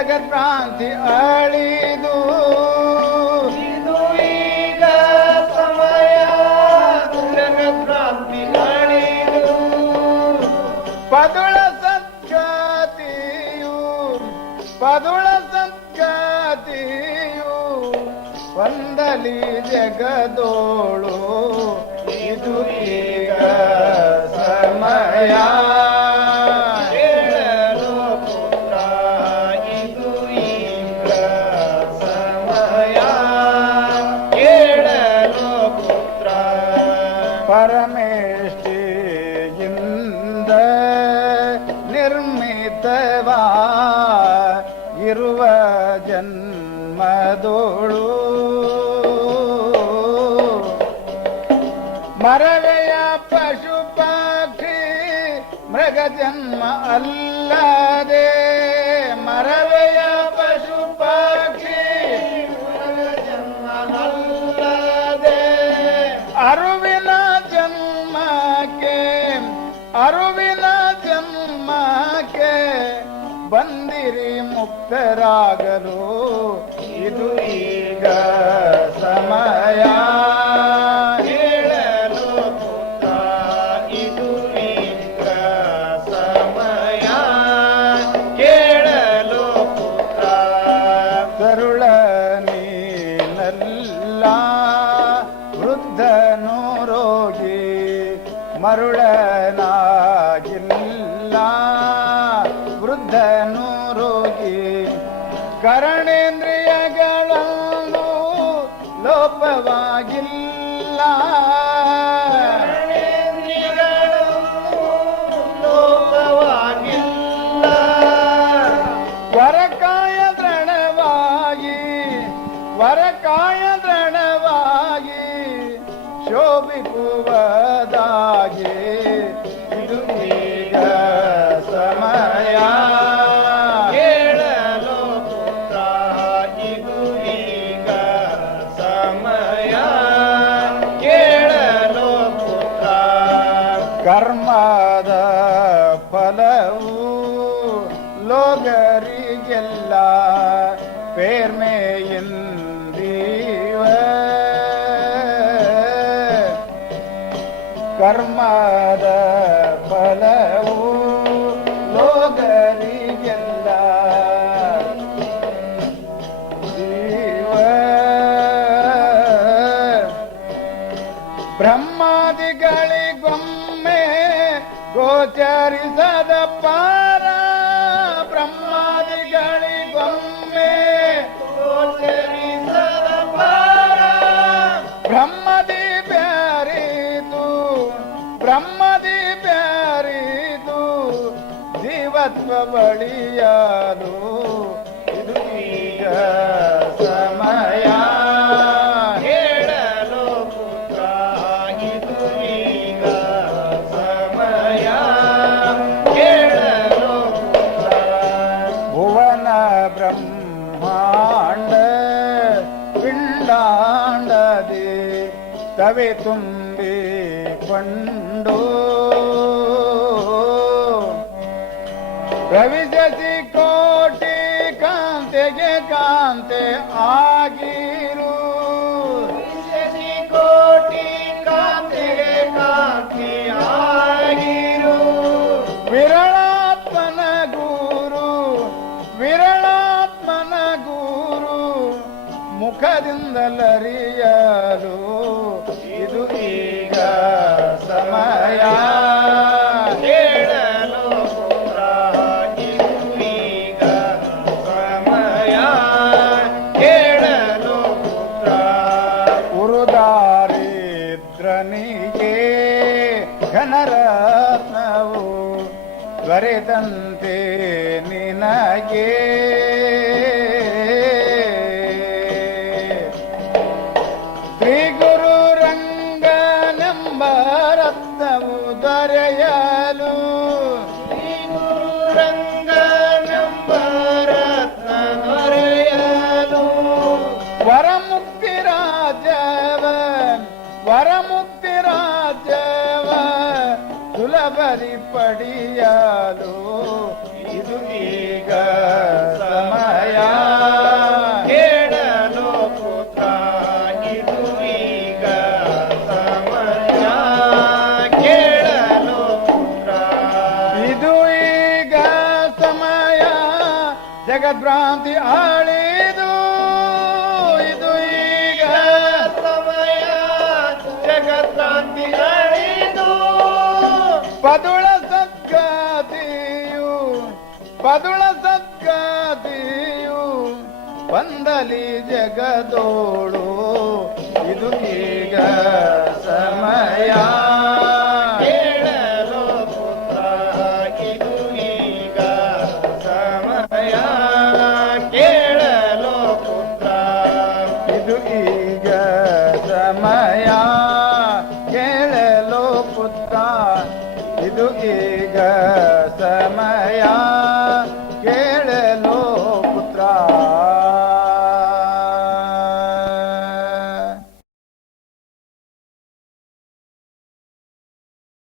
ಜಗತ್ಕ್ರಾಂತಿ ಅಳಿದು. ಇದು ಈಗ ಸಮಯ. ಅಳಿದು. ಪದುಳ ಸದ್ಗತಿಯು ಪದುಳ ಸದ್ಗತಿಯು ಒಂದಲಿ ಜಗದೋಳು. ಪರಮೇಷ್ಠಿಯಿಂದ ನಿರ್ಮಿತವಾ ಇರುವ ಜನ್ಮದೋಳು. ಮರವೆಯ ಪಶು ಪಕ್ಷಿ ಮೃಗ ಜನ್ಮ ಅಲ್ಲದೆ ಬಂದಿರಿ ಮುಕ್ತರಾಗಲು. ಇದು ಈಗ ಸಮಯ. ಹೇಳಲು ಇದು ಈಗ ಸಮಯ. ಕೇಳಲು ಪುತ್ರ ಕರುಳ ನೀನಲ್ಲ. ವೃದ್ಧನು ರೋಗಿ ಮರುಳನಾಗಿಲ್ಲ. ರೋಗಿ ಕರಣೇಂದ್ರಿಯಗಳನ್ನು ಲೋಪವಾಗಿಲ್ಲ. ವರಕಾಯ ದೃಢವಾಗಿ ವರಕಾಯ ದೃಢವಾಗಿ ಶೋಭಿಸುವುದಾಗಿ ಪೇರ್ಮೆಯಿಂದೀವ ಕರ್ಮದ ಫಲವು ಲೋಗರಿಗೆಲ್ಲ ಜೀವ. ಬ್ರಹ್ಮಾದಿಗಳಿಗೊಮ್ಮೆ ಗೋಚರಿಸದ ಪಾರ ಬ್ರಹ್ಮದಿ ಬ್ಯಾರಿದು ಜೀವತ್ವ ಬಳಿಯಲು ಇದು ಈಗ ಸಮಯ ಹೇಳಲು ಪುತ್ರ ಇದು ಈಗ ಸಮಯ ಹೇಳಲು ಪುತ್ರ ಭುವನ ಬ್ರಹ್ಮಾಂಡ ಪಿಂಡಾಂಡದಿ ತವೆ ತುಂಬಿಕೊಂಡು ರವಿಜಸಿ ಕೋಟಿ ಕಾಂತೆಗೆ ಕಾಂತೆ ಆಗಿರು. ಕೋಟಿ ಕಾಂತೆಗೆ ಕಾಂತಿ ಆಗಿರು. ವಿರಳಾತ್ಮನ ಗುರು ವಿರಳಾತ್ಮನ ಗುರು ಮುಖದಿಂದಲರಿಯಲು ಇದು ಈಗ ಸಮಯ. ದೊರೆತಂತೆ ನಿನಗೆ ಶ್ರೀ ಗುರು ರಂಗನೆಂಬ ರತ್ನವು ದೊರೆಯಲು ಶ್ರೀ ಗುರು ರಂಗನೆಂಬ ರತ್ನ ದೊರೆಯಲು ವರಮುಕ್ತಿ ರಾಜವ ವರಮುಕ್ತಿ ರಾಜವ ಸುಲಭರಿ ಪಡೆಯಲು ಇದು ಈಗ ಸಮಯ ಕೇಳಲು ಪುತ್ರ ಇದು ಈಗ ಸಮಯ ಕೇಳಲು ಪುತ್ರ ಇದು ಈಗ ಸಮಯ ಜಗದ್ಭ್ರಾಂತಿ ಆಳಿದು ಪದುಳ ಸದ್ಗಾದಿಯು ಪದುಳ ಸದ್ಗಾದಿಯು ಬಂದಲಿ ಜಗದೋಳು ಇದು ಈಗ ಸಮಯ.